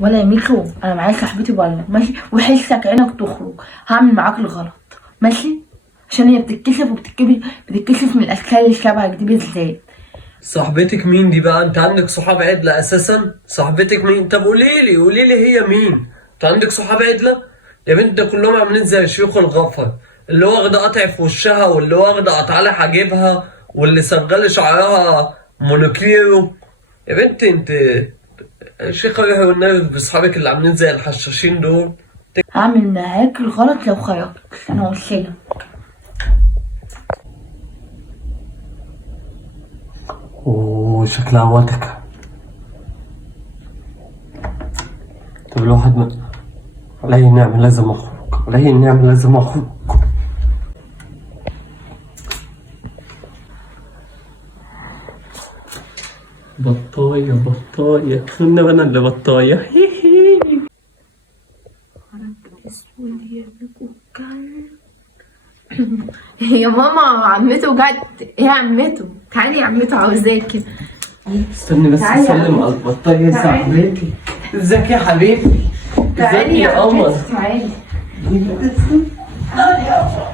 ولا يا ميكو انا معايا صاحبتي بره ماشي، وحسك عينك تخرج هعمل معاك الغلط ماشي، عشان هي بتتكسف بتتكسف من الاشكال اللي شبهك دي بالذات. صاحبتك مين دي بقى؟ انت عندك صحاب عدلة اساسا؟ صاحبتك مين؟ طب قولي لي هي مين؟ انت عندك صحاب عدلة؟ يا بنت ده كلهم عاملين زي شيوخ الغفر، اللي واخده قطع في وشها، واللي واخده قطع لها حاجبها، واللي سغل شعرها مونوكيرو. يا بنت انت شيخة روحي والنبي باصحابك اللي عاملين زي الحشاشين دول. هعمل معاك الغلط لو خرجت، انا قلتلك. اوه شكلها عواتك. طب الواحد ما عليه النعمة لازم اخرج، عليه النعمة لازم اخرج. بطاية خلنا انا اللي بطاية. اسود يا بيكو كان. يا ماما عمته جت. ايه يا عمته؟ تعالي يا عمته عاوزاكي. استني بس تعالي يا اسلم على البطاية صاحبتي. ازيك يا حبيبي؟ ازيك تعالي يا قمر؟ تعالي. تعالي يا قمر.